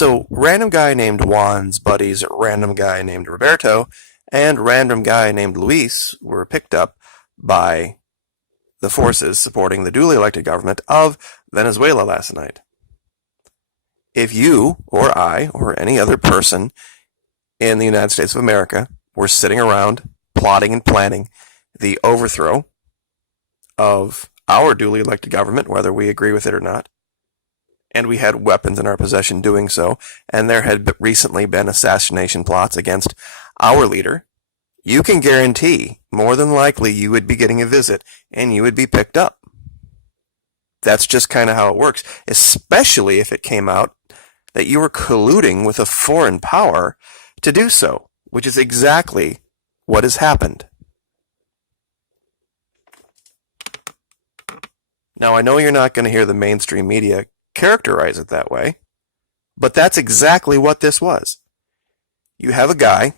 So, random guy named Juan's buddies, random guy named Roberto, and random guy named Luis were picked up by the forces supporting the duly elected government of Venezuela last night. If you or I or any other person in the United States of America were sitting around plotting and planning the overthrow of our duly elected government, whether we agree with it or not, and we had weapons in our possession doing so, and there had recently been assassination plots against our leader, you can guarantee more than likely you would be getting a visit and you would be picked up. That's just kind of how it works, especially if it came out that you were colluding with a foreign power to do so, which is exactly what has happened. Now, I know you're not going to hear the mainstream media characterize it that way, but that's exactly what this was. You have a guy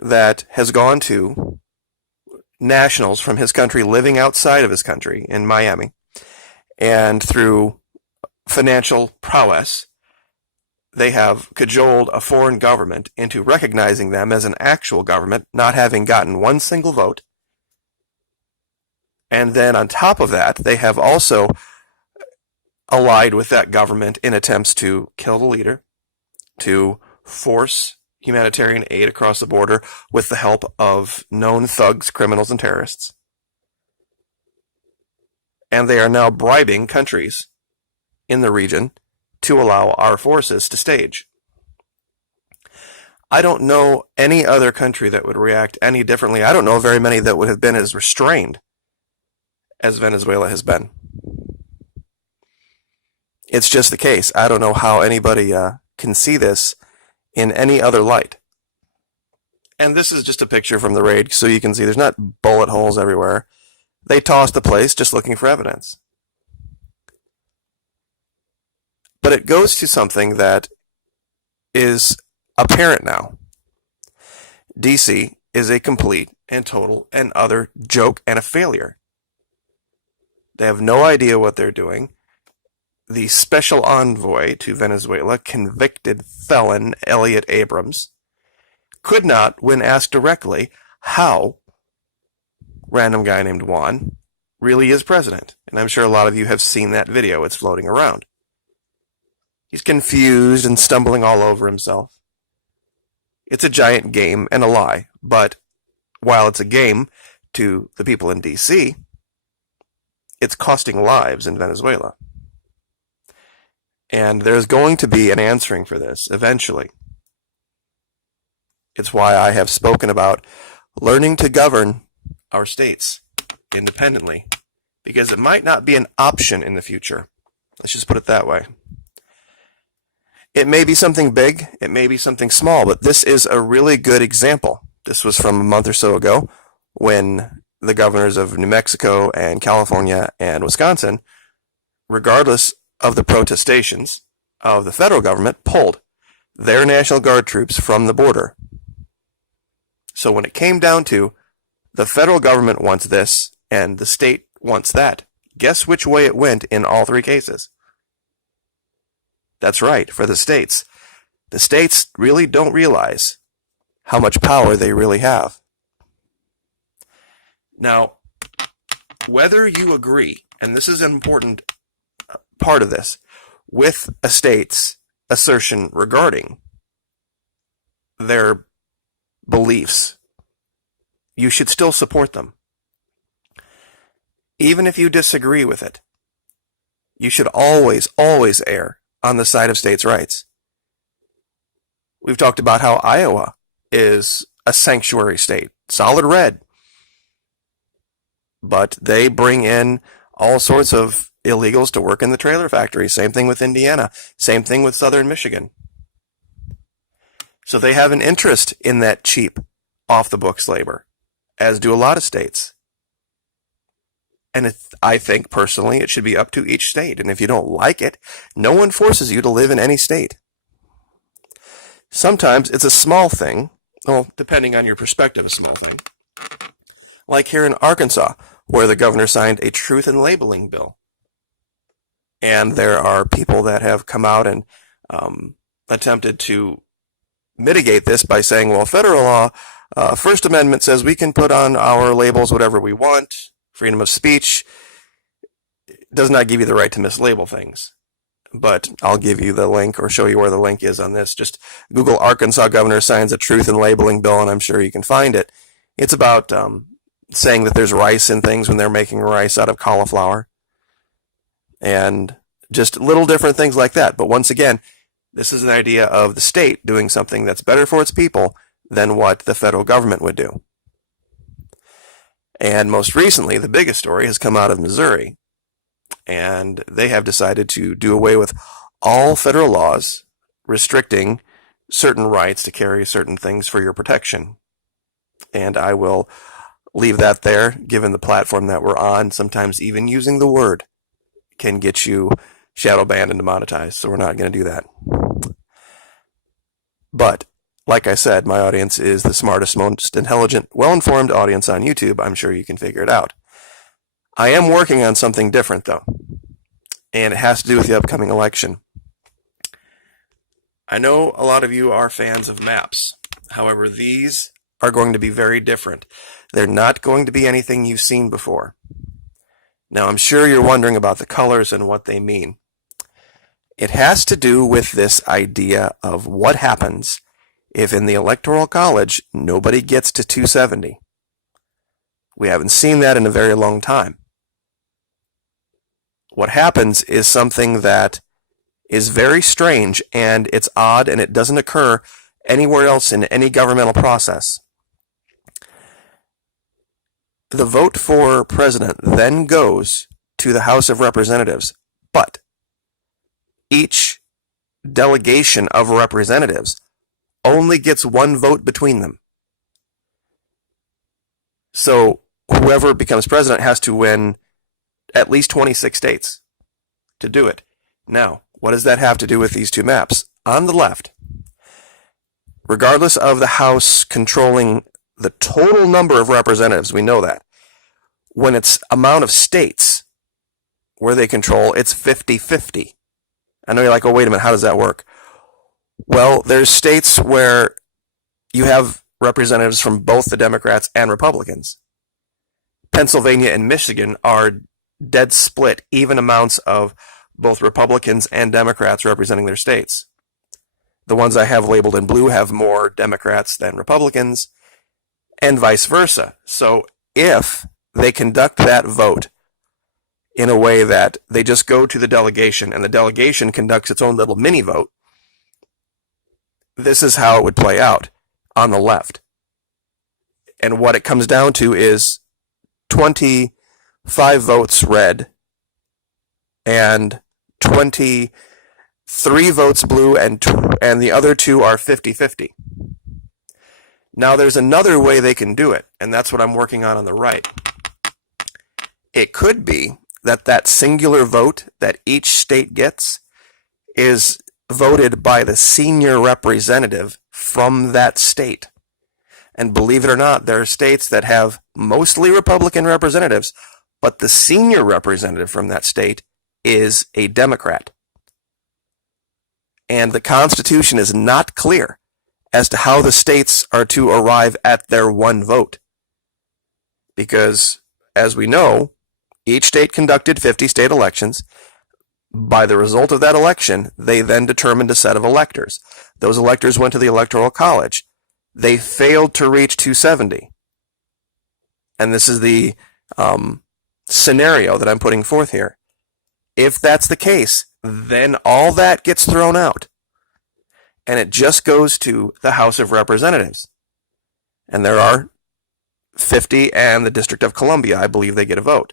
that has gone to nationals from his country living outside of his country in Miami, and through financial prowess, they have cajoled a foreign government into recognizing them as an actual government, not having gotten one single vote. And then on top of that, they have also allied with that government in attempts to kill the leader, to force humanitarian aid across the border with the help of known thugs, criminals, and terrorists. And they are now bribing countries in the region to allow our forces to stage. I don't know any other country that would react any differently. I don't know very many that would have been as restrained as Venezuela has been. It's just the case. I don't know how anybody can see this in any other light. And this is just a picture from the raid, so you can see there's not bullet holes everywhere. They tossed the place just looking for evidence. But it goes to something that is apparent now. DC is a complete and total and utter joke and a failure. They have no idea what they're doing. The special envoy to Venezuela, convicted felon Elliot Abrams, could not, when asked directly how random guy named Juan really is president. And I'm sure a lot of you have seen that video. It's floating around. He's confused and stumbling all over himself. It's a giant game and a lie. But while it's a game to the people in D.C., it's costing lives in Venezuela. And there's going to be an answering for this eventually. It's why I have spoken about learning to govern our states independently, because it might not be an option in the future. Let's just put it that way. It may be something big, it may be something small, but this is a really good example. This was from a month or so ago when the governors of New Mexico and California and Wisconsin, regardless of the protestations of the federal government, pulled their National Guard troops from the border. So when it came down to the federal government wants this and the state wants that, guess which way it went in all three cases? That's right, for the states. The states really don't realize how much power they really have. Now, whether you agree, and this is an important part of this, with a state's assertion regarding their beliefs, you should still support them. Even if you disagree with it, you should always, always err on the side of states' rights. We've talked about how Iowa is a sanctuary state, solid red. But they bring in all sorts of illegals to work in the trailer factory. Same thing with Indiana. Same thing with southern Michigan. So they have an interest in that cheap, off-the-books labor, as do a lot of states. And I think, personally, it should be up to each state. And if you don't like it, no one forces you to live in any state. Sometimes it's a small thing, well, depending on your perspective, a small thing. Like here in Arkansas, where the governor signed a truth in labeling bill. And there are people that have come out and attempted to mitigate this by saying, well, federal law, First Amendment says we can put on our labels whatever we want. Freedom of speech does not give you the right to mislabel things. But I'll give you the link or show you where the link is on this. Just Google Arkansas governor signs a truth in labeling bill, and I'm sure you can find it. It's about saying that there's rice in things when they're making rice out of cauliflower. And just little different things like that. But once again, this is an idea of the state doing something that's better for its people than what the federal government would do. And most recently, the biggest story has come out of Missouri. And they have decided to do away with all federal laws restricting certain rights to carry certain things for your protection. And I will leave that there, given the platform that we're on. Sometimes even using the word can get you shadow banned and demonetized, so we're not going to do that. But, like I said, my audience is the smartest, most intelligent, well-informed audience on YouTube. I'm sure you can figure it out. I am working on something different, though, and it has to do with the upcoming election. I know a lot of you are fans of maps. However, these are going to be very different. They're not going to be anything you've seen before. Now, I'm sure you're wondering about the colors and what they mean. It has to do with this idea of what happens if in the Electoral College nobody gets to 270. We haven't seen that in a very long time. What happens is something that is very strange, and it's odd, and it doesn't occur anywhere else in any governmental process. The vote for president then goes to the House of Representatives, but each delegation of representatives only gets one vote between them. So whoever becomes president has to win at least 26 states to do it. Now, what does that have to do with these two maps? On the left, regardless of the House controlling the total number of representatives, we know that. When it's amount of states where they control, it's 50-50. I know you're like, oh, wait a minute, how does that work? Well, there's states where you have representatives from both the Democrats and Republicans. Pennsylvania and Michigan are dead split, even amounts of both Republicans and Democrats representing their states. The ones I have labeled in blue have more Democrats than Republicans, and vice versa. So if they conduct that vote in a way that they just go to the delegation and the delegation conducts its own little mini vote, this is how it would play out on the left. And what it comes down to is 25 votes red and 23 votes blue, and the other two are 50-50. Now there's another way they can do it, and that's what I'm working on the right. It could be that singular vote that each state gets is voted by the senior representative from that state. And believe it or not, there are states that have mostly Republican representatives, but the senior representative from that state is a Democrat. And the Constitution is not clear as to how the states are to arrive at their one vote. Because, as we know, each state conducted 50 state elections. By the result of that election, they then determined a set of electors. Those electors went to the Electoral College. They failed to reach 270. And this is the scenario that I'm putting forth here. If that's the case, then all that gets thrown out. And it just goes to the House of Representatives. And there are 50, and the District of Columbia, I believe they get a vote.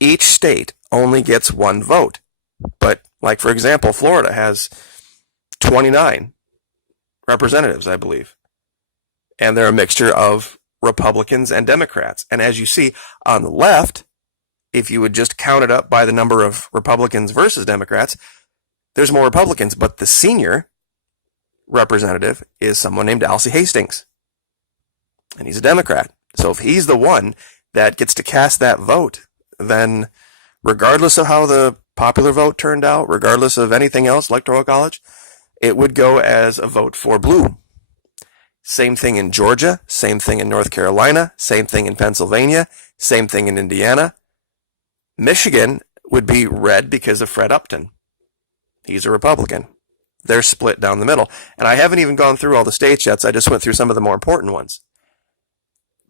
Each state only gets one vote. But, like, for example, Florida has 29 representatives, I believe. And they're a mixture of Republicans and Democrats. And as you see on the left, if you would just count it up by the number of Republicans versus Democrats, there's more Republicans, but the senior representative is someone named Alcee Hastings. And he's a Democrat. So if he's the one that gets to cast that vote, then regardless of how the popular vote turned out, regardless of anything else, Electoral College, it would go as a vote for blue. Same thing in Georgia, same thing in North Carolina, same thing in Pennsylvania, same thing in Indiana. Michigan would be red because of Fred Upton. He's a Republican. They're split down the middle. And I haven't even gone through all the states yet, so I just went through some of the more important ones.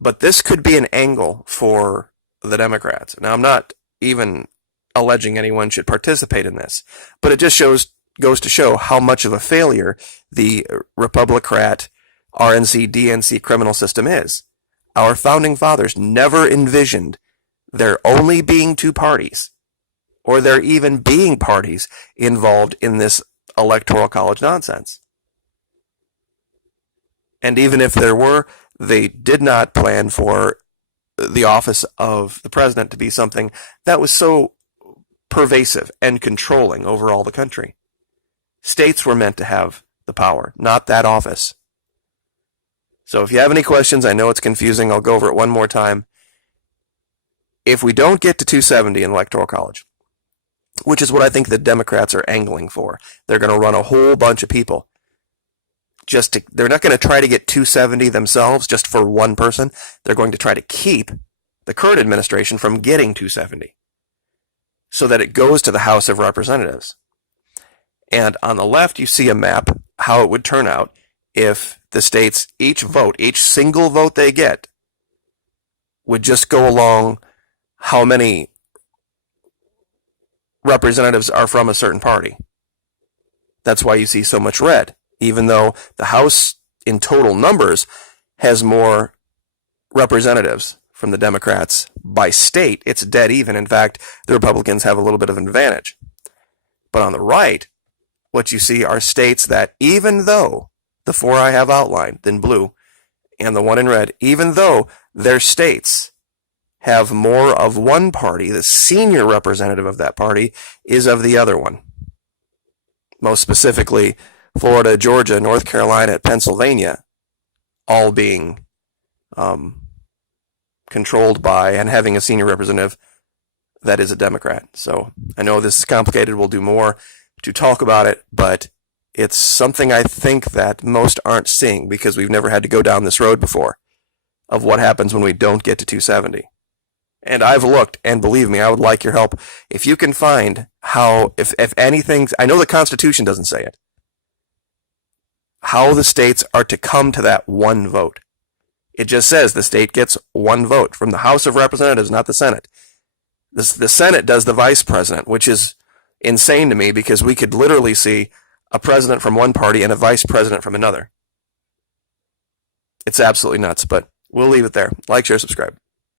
But this could be an angle for the Democrats. Now, I'm not even alleging anyone should participate in this, but it just goes to show how much of a failure the Republican RNC DNC criminal system is. Our founding fathers never envisioned there only being two parties, or there even being parties involved in this electoral college nonsense. And even if there were, they did not plan for the office of the president to be something that was so pervasive and controlling over all the country. States were meant to have the power, not that office. So if you have any questions, I know it's confusing, I'll go over it one more time. If we don't get to 270 in Electoral College, which is what I think the Democrats are angling for, they're going to run a whole bunch of people. They're not going to try to get 270 themselves just for one person. They're going to try to keep the current administration from getting 270 so that it goes to the House of Representatives. And on the left, you see a map how it would turn out if the states, each single vote they get, would just go along how many representatives are from a certain party. That's why you see so much red. Even though the House in total numbers has more representatives from the Democrats by state, it's dead even. In fact, the Republicans have a little bit of an advantage. But on the right, what you see are states that, even though the four I have outlined in blue and the one in red, even though their states have more of one party, the senior representative of that party is of the other one. Most specifically, Florida, Georgia, North Carolina, Pennsylvania, all being controlled by and having a senior representative that is a Democrat. So I know this is complicated. We'll do more to talk about it, but it's something I think that most aren't seeing because we've never had to go down this road before of what happens when we don't get to 270. And I've looked, and believe me, I would like your help. If you can find how, if anything, I know the Constitution doesn't say it, how the states are to come to that one vote. It just says the state gets one vote from the House of Representatives, not the Senate. The Senate does the vice president, which is insane to me because we could literally see a president from one party and a vice president from another. It's absolutely nuts, but we'll leave it there. Like, share, subscribe.